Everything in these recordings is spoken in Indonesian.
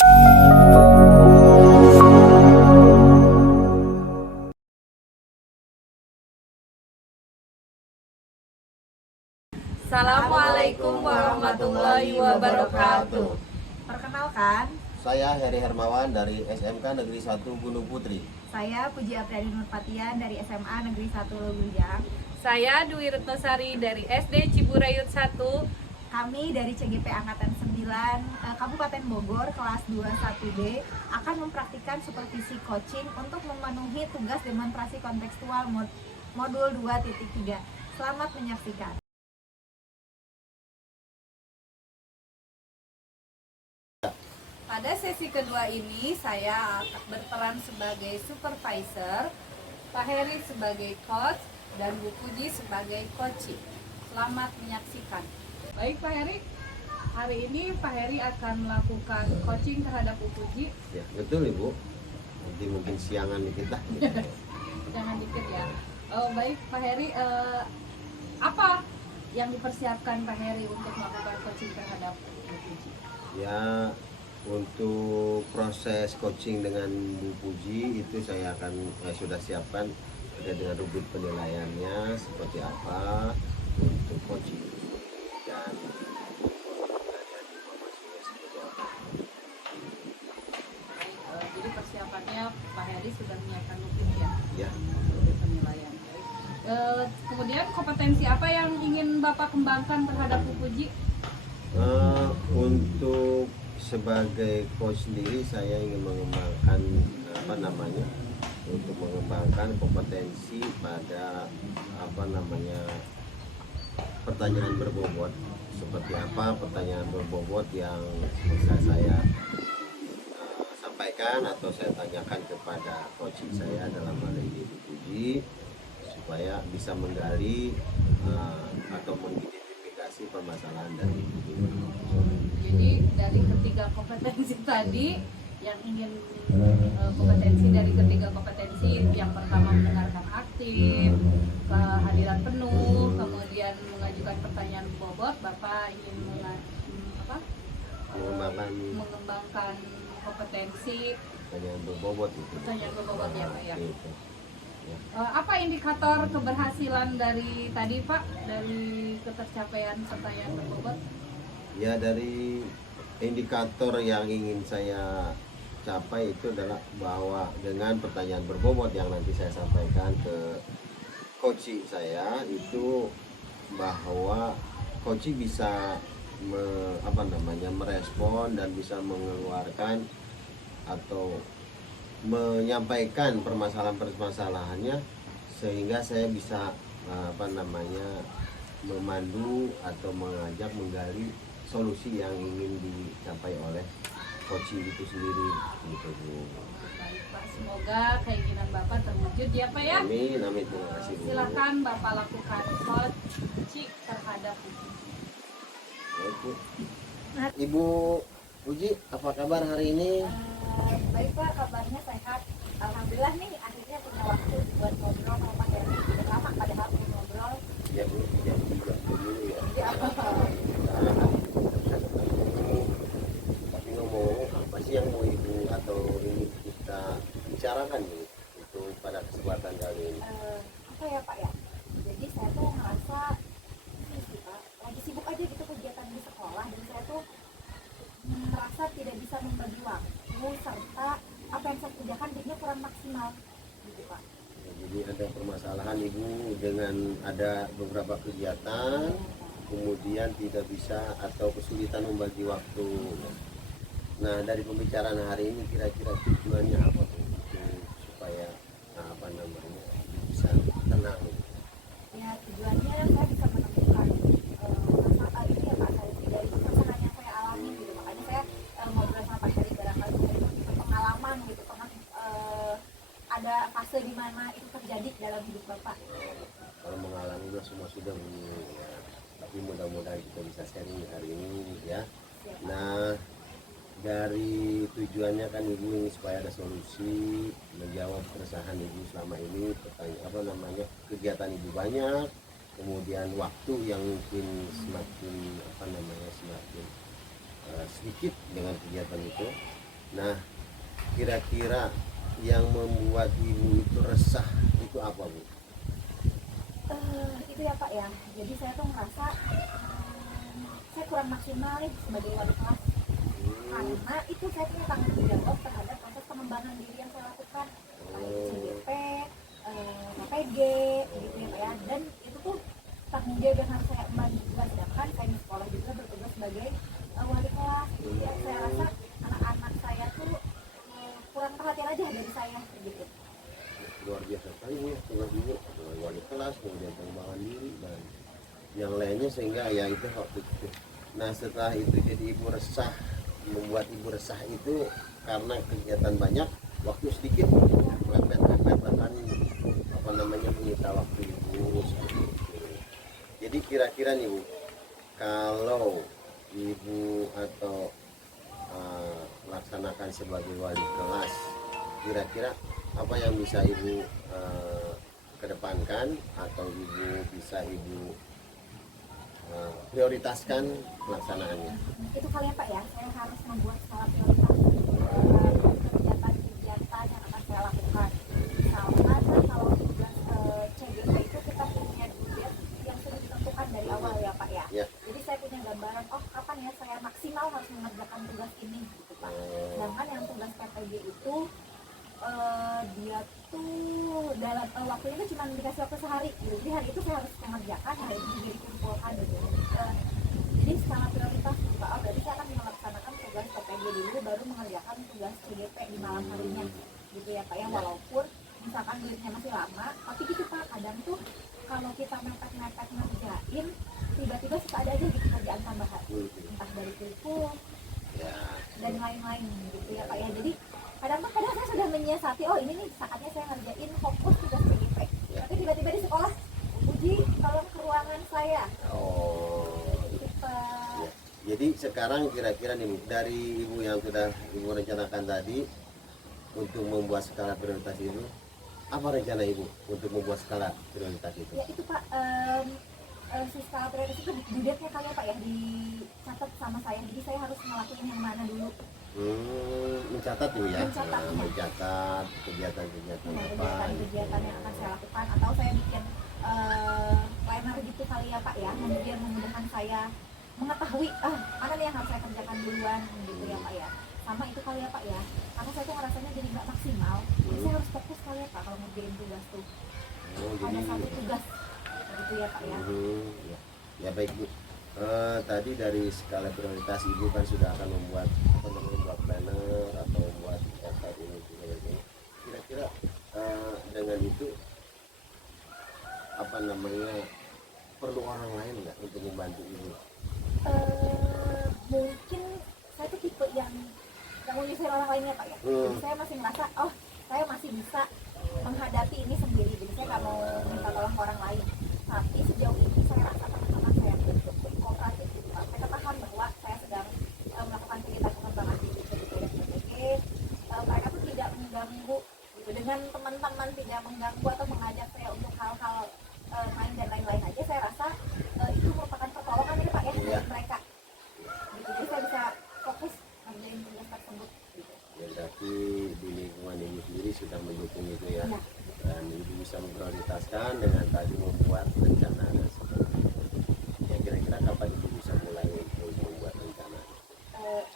Assalamualaikum warahmatullahi wabarakatuh. Perkenalkan, Saya Heri Hermawan dari SMK Negeri 1 Gunung Putri. saya Puji Apriani Nurpatian dari SMA Negeri 1 Lubujang. Saya Dwi Retnosari dari SD Ciburayut 1. Kami dari CGP Angkatan 9 Kabupaten Bogor kelas 21B akan mempraktikkan supervisi coaching untuk memenuhi tugas demonstrasi kontekstual modul 2.3. Selamat menyaksikan. Pada sesi kedua ini saya akan berperan sebagai supervisor, Pak Heri sebagai coach, dan Bu Puji sebagai coaching. Selamat menyaksikan. Baik Pak Heri, hari ini Pak Heri akan melakukan coaching terhadap Bu Puji. Ya, betul Ibu. Nanti mungkin siangan dikit lah. Jangan dikit ya. Baik Pak Heri, apa yang dipersiapkan Pak Heri untuk melakukan coaching terhadap Bu Puji? Ya, untuk proses coaching dengan Bu Puji itu saya akan sudah siapkan terkait dengan rubrik penilaiannya seperti apa untuk coaching dan penilaian informasinya seperti apa. Jadi persiapannya Pak Heri sudah menyiapkan rubrik ya, Ya, rubrik penilaian. Kemudian kompetensi apa yang ingin Bapak kembangkan terhadap Bu Puji? untuk sebagai coach sendiri saya ingin mengembangkan untuk mengembangkan kompetensi pada pertanyaan berbobot. Seperti apa pertanyaan berbobot yang bisa saya sampaikan atau saya tanyakan kepada coaching saya dalam hal ini Bu Puji, supaya bisa menggali atau mengidentifikasi permasalahan dari Bu Puji. Jadi dari ketiga kompetensi tadi yang ingin kompetensi dari ketiga kompetensi, yang pertama mendengarkan aktif, kehadiran penuh, kemudian mengajukan pertanyaan bobot, Bapak ingin mengembangkan kompetensi Pertanyaan berbobot itu. pertanyaan berbobot ya Pak ya. Gitu. Ya. Apa indikator keberhasilan dari tadi Pak, dari ketercapaian pertanyaan berbobot? Ya, dari indikator yang ingin saya capai itu adalah bahwa dengan pertanyaan berbobot yang nanti saya sampaikan ke coaching saya itu, bahwa coaching bisa merespon dan bisa mengeluarkan atau menyampaikan permasalahan-permasalahannya, sehingga saya bisa memandu atau mengajak menggali solusi yang ingin dicapai oleh coaching itu sendiri gitu Bu. Baik Pak, semoga keinginan Bapak terwujud ya Pak ya. Amin, amin, terima kasih Bu. Silakan Bapak lakukan coaching terhadap Bu. Baik Bu. Ibu Puji, apa kabar hari ini? Baik Pak, kabarnya sehat. Alhamdulillah nih akhirnya punya waktu buat ngobrol sama Pak Heri. Udah lama padahal belum ngobrol. Ya Bu, tidak juga dulu ya. Ya. Tapi ngomong, apa sih yang mau Ibu atau ingin kita bicarakan nih itu pada kesempatan kali ini? Apa ya Pak ya? Jadi saya tuh ngerasa ini sih Pak, lagi sibuk aja gitu kegiatan di sekolah, dan saya tuh merasa tidak bisa membagi waktu serta apa yang saya kerjakan jadinya kurang maksimal gitu Pak. Ya, jadi ada permasalahan Ibu dengan ada beberapa kegiatan, kemudian tidak bisa atau kesulitan membagi waktu. Nah, dari pembicaraan hari ini kira-kira tujuannya apa tuh? Supaya bisa tenang. Ya tujuannya saya bisa menemukan masalah ini ya Pak, saya dari masalah yang saya alami gitu. Makanya saya ngobrol sama Pak Heri barangkali dari pengalaman gitu, pernah ada fase di mana itu terjadi dalam hidup Bapak. Kalau mengalami semua sudah ya, tapi mudah-mudahan kita bisa sharing hari ini ya. Nah, dari tujuannya kan Ibu ini supaya ada solusi menjawab keresahan Ibu selama ini, kegiatan Ibu banyak, kemudian waktu yang mungkin semakin sedikit dengan kegiatan itu. Nah, kira-kira yang membuat ibu itu resah itu apa, Bu? Itu ya Pak ya, jadi saya tuh ngerasa saya kurang maksimal nih sebagai wali kelas, karena itu saya punya tanggung jawab terhadap proses pengembangan diri yang saya lakukan, baik CGP, KPG gitu ya Pak ya. Dan itu tuh tanggung jawab yang harus saya emban juga, sedangkan saya di sekolah juga bertugas sebagai wali kelas. Jadi ya, saya rasa anak-anak saya tuh kurang perhatian aja dari saya gitu. Luar biasa sekali ya, tugas ibu dengan wali kelas, kemudian pengembangan diri dan yang lainnya, sehingga ya itu waktu itu. Nah, setelah itu jadi ibu resah, membuat ibu resah itu karena kegiatan banyak, waktu sedikit, mepet bahkan apa namanya menyita waktu ibu seperti itu. Jadi kira-kira nih Bu, kalau ibu atau laksanakan sebagai wali kelas, kira-kira apa yang bisa ibu kedepankan atau ibu prioritaskan pelaksanaannya? Itu kali ya Pak ya, saya harus membuat skala prioritas kegiatan-kegiatan yang akan saya lakukan. Misalkan kalau tugas CGP itu kita punya budget yang sudah ditentukan dari awal ya Pak ya. Ya. Jadi saya punya gambaran, oh kapan ya saya maksimal harus mengerjakan tugas ini gitu Pak. Sedangkan yang tugas PPG itu dia tuh dalam waktunya itu cuma dikasih waktu sehari gitu. Jadi hari itu saya harus mengerjakan, hari itu juga dikumpulkan gitu. Jadi skala prioritas Pak, berarti saya akan melaksanakan tugas PPG dulu, baru mengerjakan tugas CGP di malam harinya gitu ya Pak ya. Walaupun misalkan duitnya masih lama, tapi gitu Pak, kadang tuh kalau kita mepet-mepet ngerjain, tiba-tiba suka ada aja gitu kerjaan tambahan, entah dari kurikulum dan lain-lain gitu ya Pak ya. Jadi kadang saya sudah menyiasati, oh ini nih saatnya saya ngerjain fokus tugas CGP, tapi tiba-tiba di sekolah, Uji tolong ke ruangan saya. Gitu, Pak. Ya. Jadi sekarang kira-kira nih Bu, dari ibu yang sudah ibu rencanakan tadi untuk membuat skala prioritas itu, apa rencana ibu untuk membuat skala prioritas itu? Ya itu Pak, si skala prioritas itu budgetnya kali ya Pak ya, dicatat sama saya, jadi saya harus ngelakuin yang mana dulu. Mencatat tuh ya, Mencatat. mencatat kegiatan-kegiatan apa Kegiatan yang akan saya lakukan, atau saya bikin planner gitu kali ya Pak ya, biar memudahkan saya mengetahui mana nih yang harus saya kerjakan duluan gitu ya Pak ya. Sama itu kali ya Pak ya, karena saya tuh ngerasanya jadi nggak maksimal, jadi saya harus fokus kali ya Pak kalau ngerjain tugas tuh. Ada satu tugas gitu ya Pak ya. Ya baik Bu. Tadi dari skala prioritas ibu kan sudah akan membuat planner atau membuat daftar ini. Kira-kira dengan itu apa namanya, perlu orang lain nggak untuk membantu ibu? Mungkin saya tuh tipe yang nggak mau nyusahin orang lainnya Pak ya. Jadi saya masih merasa, oh saya masih bisa menghadapi ini sendiri, jadi saya nggak mau minta tolong ke orang lain. Tapi sejauh ini saya rasa teman-teman saya kooperatif gitu Pak. Mereka paham bahwa saya sedang melakukan kegiatan pengembangan diri sebagai mereka tuh tidak mengganggu gitu. Dengan teman-teman tidak mengganggu atau mengajak saya untuk hal-hal main dan lain-lain aja, saya rasa itu merupakan pertolongan ya Pak ya dari mereka gitu. Jadi saya bisa fokus ngerjain tugas tersebut gitu. Ya berarti di lingkungan ibu sendiri sudah mendukung itu ya. Dan ibu bisa memprioritaskan dengan tadi membuat rencana dan sebagainya. Ya kira-kira kapan ibu bisa mulai untuk membuat rencana?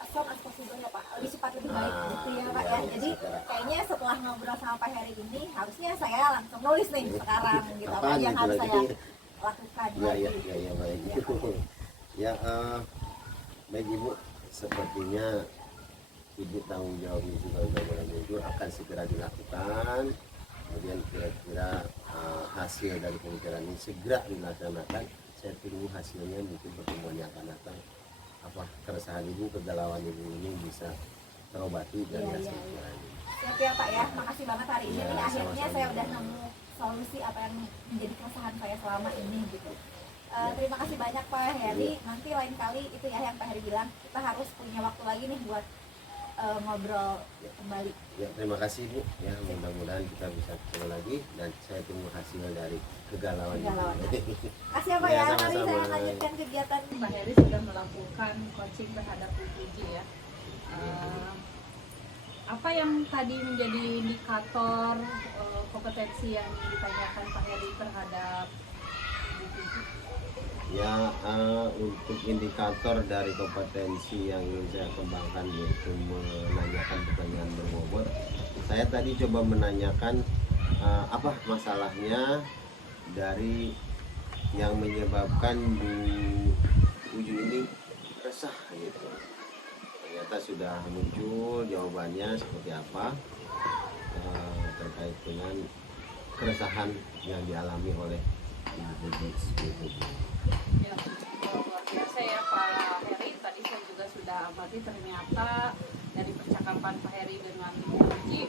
As soon as possible ya Pak, lebih cepat lebih baik gitu ya Pak ya. Jadi kayaknya setelah ngobrol sama Pak Heri ini, harusnya saya langsung nulis nih sekarang gitu, apa yang gitu harus lagi? saya lakukan. Ya baik. Ya baik ibu, sepertinya ibu tanggung jawabnya juga sudah mulai muncul, akan segera dilakukan. Kemudian kira-kira hasil dari pembicaraan ini segera dilaksanakan. Saya tunggu hasilnya, mungkin pertemuan yang akan datang. Apa keresahan ibu, kegalauan ibu ini bisa terobati dari hasil pembicaraan ini. Siap ya Pak ya, makasih banget hari ini Ya, nih akhirnya sama-sama. saya udah nemu solusi apa yang menjadi keresahan saya selama ini gitu. Terima kasih banyak Pak Heri. Nanti lain kali itu ya yang Pak Heri bilang, kita harus punya waktu lagi nih buat ngobrol kembali. Ya, terima kasih Bu. Ya, mudah-mudahan kita bisa ketemu lagi dan saya tunggu hasil dari kegalauan ibu. Kasih ya Pak ya, mari sama-sama. saya lanjutkan kegiatan. Pak Heri sudah melakukan coaching terhadap Bu Puji ya. apa yang tadi menjadi indikator kompetensi yang ditanyakan Pak Heri terhadap Bu Puji? Ya, untuk indikator dari kompetensi yang ingin saya kembangkan yaitu menanyakan pertanyaan berbobot. Saya tadi coba menanyakan apa masalahnya dari yang menyebabkan Bu Uju ini resah gitu. Ternyata sudah muncul jawabannya seperti apa terkait dengan keresahan yang dialami oleh Ibu Puji seperti itu. Ya, luar biasa ya Pak Heri. Tadi saya juga sudah amati ternyata dari percakapan Pak Heri dengan Bu Puji,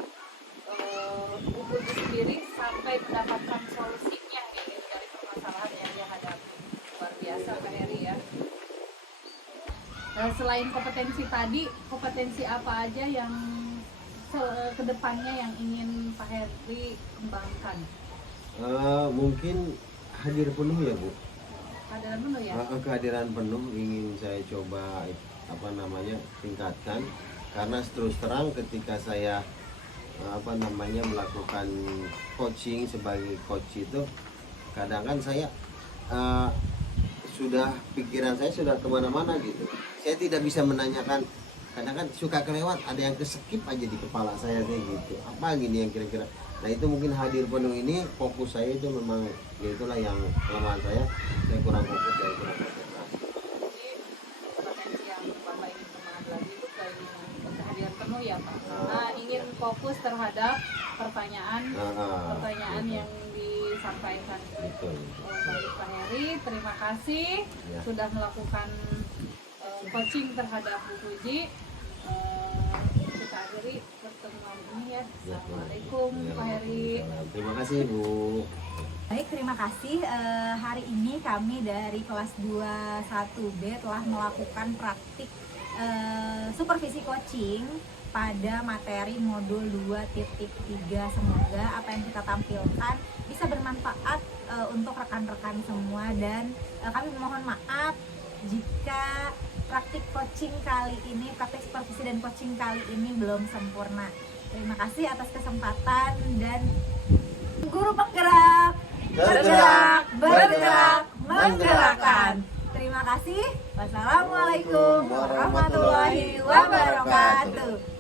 Bu Puji sendiri sampai mendapatkan solusinya gitu dari permasalahan yang dia hadapi. Luar biasa Pak Heri ya. Selain kompetensi tadi, kompetensi apa aja yang kedepannya yang ingin Pak Heri kembangkan? Mungkin hadir penuh ya Bu. Kehadiran penuh ya? Kehadiran penuh ingin saya coba tingkatkan, karena terus terang ketika saya melakukan coaching sebagai coach itu kadang kan saya pikiran saya sudah kemana-mana gitu. Saya tidak bisa menanyakan, kadang kan suka kelewat, ada yang keskip aja di kepala saya kayak gitu. Apa gini yang kira-kira. Nah itu mungkin hadir penuh ini, fokus saya itu memang ya itulah yang kelemahan saya kurang fokus, saya kurang konsentrasi. Jadi kompetensi yang Bapak ingin kembangkan lagi itu kehadiran penuh ya Pak. Nah ingin fokus terhadap pertanyaan yang disampaikan. Betul. Baik Pak Heri, terima kasih Ya. sudah melakukan coaching terhadap Bu Puji. Kita akhiri pertemuan ini ya. Assalamualaikum Pak Heri. Terima kasih Bu. Baik, terima kasih. Hari ini kami dari kelas 21B telah melakukan praktik supervisi coaching pada materi modul 2.3. Semoga apa yang kita tampilkan bisa bermanfaat untuk rekan-rekan semua, dan kami mohon maaf jika praktik coaching kali ini, praktik supervisi dan coaching kali ini belum sempurna. Terima kasih atas kesempatan, dan guru penggerak bergerak, bergerak, menggerakkan. Terima kasih. Wassalamualaikum warahmatullahi wabarakatuh.